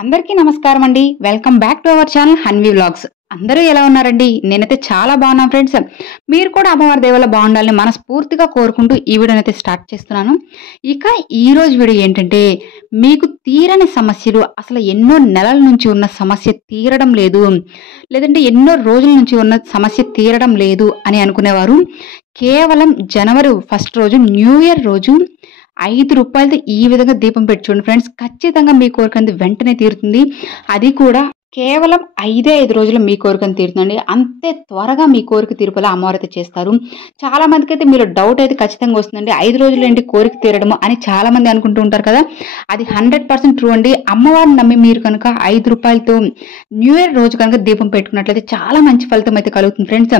అందరికీ నమస్కారం అండి. Welcome back to our channel Hanvi vlogs. అందరూ ఎలా ఉన్నారండి? నేనైతే చాలా బాగున్నాను ఫ్రెండ్స్. మీరు కూడా అమ్మవారి దేవల బాగుండాలని మనస్ఫూర్తిగా కోరుకుంటూ ఈ వీడియోని అయితే స్టార్ట్ చేస్తున్నాను. ఇక ఈ రోజు వీడియో ఏంటంటే, మీకు తీరని సమస్యలు, అసలు ఎన్నో నెలల నుంచి ఉన్న సమస్య తీరడం లేదు, లేదంటే ఎన్నో రోజుల నుంచి ఉన్న సమస్య తీరడం లేదు అని అనుకునేవారు కేవలం జనవరి 1 రోజు, న్యూ ఇయర్ రోజు ₹5 ఈ విధంగా దీపం పెట్టి చూడండి ఫ్రెండ్స్. ఖచ్చితంగా మీ కోరిక అనేది వెంటనే తీరుతుంది. అది కూడా కేవలం 5 రోజులు మీ కోరికను తీరుతుందండి. అంతే త్వరగా మీ కోరిక తీర్పులా అమ్మవారు అయితే చేస్తారు. చాలా మందికి అయితే మీరు డౌట్ అయితే ఖచ్చితంగా వస్తుందండి, 5 రోజులు ఏంటి కోరిక తీరడము అని చాలా మంది అనుకుంటూ ఉంటారు కదా. అది 100% ట్రూ అండి. అమ్మవారిని నమ్మి మీరు కనుక ₹5తో న్యూ ఇయర్ రోజు కనుక దీపం పెట్టుకున్నట్లయితే చాలా మంచి ఫలితం అయితే కలుగుతుంది ఫ్రెండ్స్.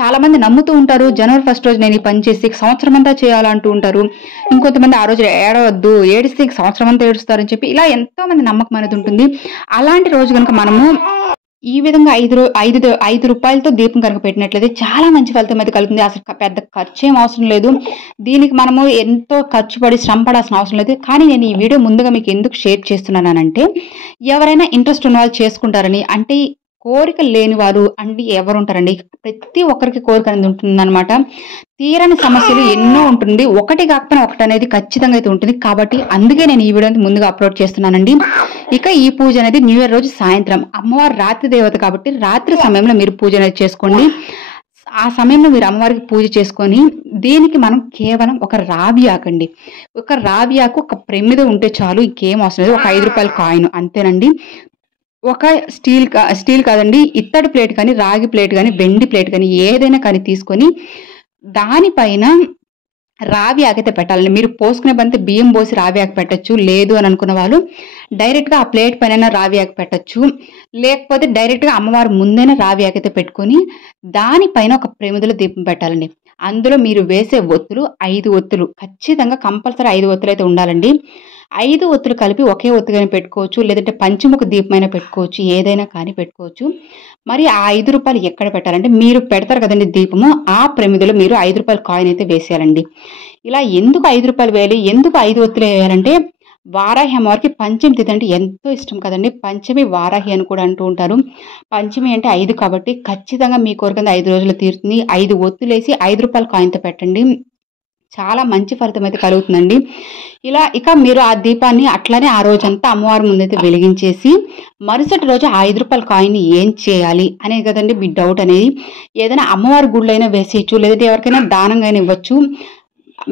చాలా మంది నమ్ముతూ ఉంటారు, జనవరి 1 రోజు నేను ఈ పని చేసి సంవత్సరం అంతా చేయాలంటూ ఉంటారు. ఇంకొంతమంది ఆ రోజు ఏడవద్దు, ఏడిస్తే సంవత్సరం అంతా ఏడుస్తారని చెప్పి ఇలా ఎంతో మంది నమ్మకం అనేది ఉంటుంది. అలాంటి రోజు కనుక మనము ఈ విధంగా ₹5తో దీపం కనుక పెట్టినట్లయితే చాలా మంచి ఫలితం అయితే కలుగుతుంది. అసలు పెద్ద ఖర్చు ఏం అవసరం లేదు. దీనికి మనము ఎంతో ఖర్చు పడి శ్రమ పడాల్సిన అవసరం లేదు. కానీ నేను ఈ వీడియో ముందుగా మీకు ఎందుకు షేర్ చేస్తున్నానంటే, ఎవరైనా ఇంట్రెస్ట్ ఉన్న వాళ్ళు చేసుకుంటారని, అంటే కోరికలు లేని వారు అంటే ఎవరు ఉంటారండి? ప్రతి ఒక్కరికి కోరిక అనేది ఉంటుందన్నమాట. తీరని సమస్యలు ఎన్నో ఉంటుంది, ఒకటి కాకపోయినా ఒకటి అనేది ఖచ్చితంగా అయితే ఉంటుంది. కాబట్టి అందుకే నేను ఈ వీడియోని ముందుగా అప్లోడ్ చేస్తున్నానండి. ఇక ఈ పూజ అనేది న్యూ ఇయర్ రోజు సాయంత్రం, అమ్మవారు రాత్రి దేవత కాబట్టి రాత్రి సమయంలో మీరు పూజ అనేది చేసుకోండి. ఆ సమయంలో మీరు అమ్మవారికి పూజ చేసుకొని, దీనికి మనం కేవలం ఒక రావి ఆకండి, ఒక రావి ఆకు, ఒక ప్రమిద ఉంటే చాలు, ఇంకేం అవసరం లేదు. ఒక ₹5 కాయిన్ అంతేనండి. ఒక స్టీల్ కాదండి, ఇత్తడి ప్లేట్ కానీ, రాగి ప్లేట్ కానీ, వెండి ప్లేట్ కానీ, ఏదైనా కానీ తీసుకొని దానిపైన రావి ఆకైతే పెట్టాలండి. మీరు పోసుకునే బంతి బియ్యం పోసి రావి ఆకు పెట్టచ్చు. లేదు అని అనుకున్న వాళ్ళు డైరెక్ట్గా ఆ ప్లేట్ పైన రావి ఆకు పెట్టచ్చు. లేకపోతే డైరెక్ట్గా అమ్మవారు ముందైనా రావి ఆకైతే పెట్టుకొని దానిపైన ఒక ప్రమిదలో దీపం పెట్టాలండి. అందులో మీరు వేసే ఒత్తులు 5 ఒత్తులు, ఖచ్చితంగా కంపల్సరీ 5 ఒత్తులు అయితే ఉండాలండి. 5 ఒత్తులు కలిపి ఒకే ఒత్తుగానే పెట్టుకోవచ్చు, లేదంటే పంచముఖ దీపమైనా పెట్టుకోవచ్చు, ఏదైనా కానీ పెట్టుకోవచ్చు. మరి ఆ ₹5 ఎక్కడ పెట్టాలంటే, మీరు పెడతారు కదండి దీపము, ఆ ప్రమిదలో మీరు ₹5 కాయిన్ అయితే వేసేయాలండి. ఇలా ఎందుకు ₹5 వేయాలి, ఎందుకు 5 ఒత్తులు వేయాలంటే, వారాహి అమ్మవారికి పంచమి తిథి అంటే ఎంతో ఇష్టం కదండి. పంచమి వారాహి అని కూడా అంటూ ఉంటారు. పంచమి అంటే 5 కాబట్టి ఖచ్చితంగా మీ కోరిక 5 రోజులు తీరుతుంది. 5 ఒత్తులేసి ₹5 కాయిన్తో పెట్టండి, చాలా మంచి ఫలితం అయితే కలుగుతుందండి. ఇక మీరు ఆ దీపాన్ని అట్లానే ఆ రోజంతా అమ్మవారి ముందైతే వెలిగించేసి, మరుసటి రోజు ఆ ₹5 కాయిన్ ఏం చేయాలి అనేది కదండి మీ డౌట్ అనేది. ఏదైనా అమ్మవారి గుడిలో అయినా వేసేయచ్చు, లేదంటే ఎవరికైనా దానంగా అయినా ఇవ్వచ్చు.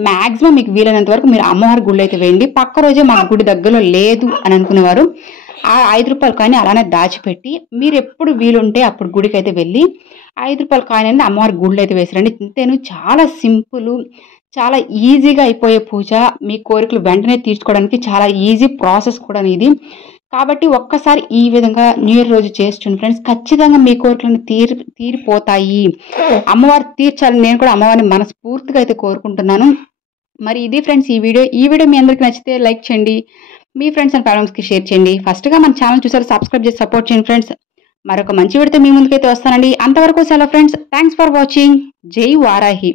మ్యాక్సిమం మీకు వీలైనంత వరకు మీరు అమ్మవారి గుడిలో అయితే వేయండి. పక్క రోజే మాకు గుడి దగ్గరలో లేదు అని అనుకునేవారు ఆ ₹5 కాయిన్ అలానే దాచిపెట్టి, మీరు ఎప్పుడు వీలుంటే అప్పుడు గుడికి అయితే వెళ్ళి ₹5 కాయిన్ అనేది అమ్మవారి గుడిలో అయితే వేసారండి. ఇంతేను, చాలా సింపుల్, చాలా ఈజీగా అయిపోయే పూజ. మీ కోరికలు వెంటనే తీర్చుకోవడానికి చాలా ఈజీ ప్రాసెస్ కూడా ఇది. కాబట్టి ఒక్కసారి ఈ విధంగా న్యూ ఇయర్ రోజు చేస్తుండే ఫ్రెండ్స్, ఖచ్చితంగా మీ కోరికలను తీరిపోతాయి. అమ్మవారు తీర్చాలని నేను కూడా అమ్మవారిని మనస్ఫూర్తిగా అయితే కోరుకుంటున్నాను. మరి ఇది ఫ్రెండ్స్ ఈ వీడియో మీ అందరికీ నచ్చితే లైక్ చేయండి, మీ ఫ్రెండ్స్ అండ్ ఫ్యామిలీస్కి షేర్ చేయండి. ఫస్ట్గా మన ఛానల్ చూసారు, సబ్స్క్రైబ్ చేసి సపోర్ట్ చేయండి ఫ్రెండ్స్. మరొక మంచి వీడియోతో మీ ముందుకైతే వస్తానండి. అంతవరకు సెలవు ఫ్రెండ్స్. Thanks for watching. జై వారాహి.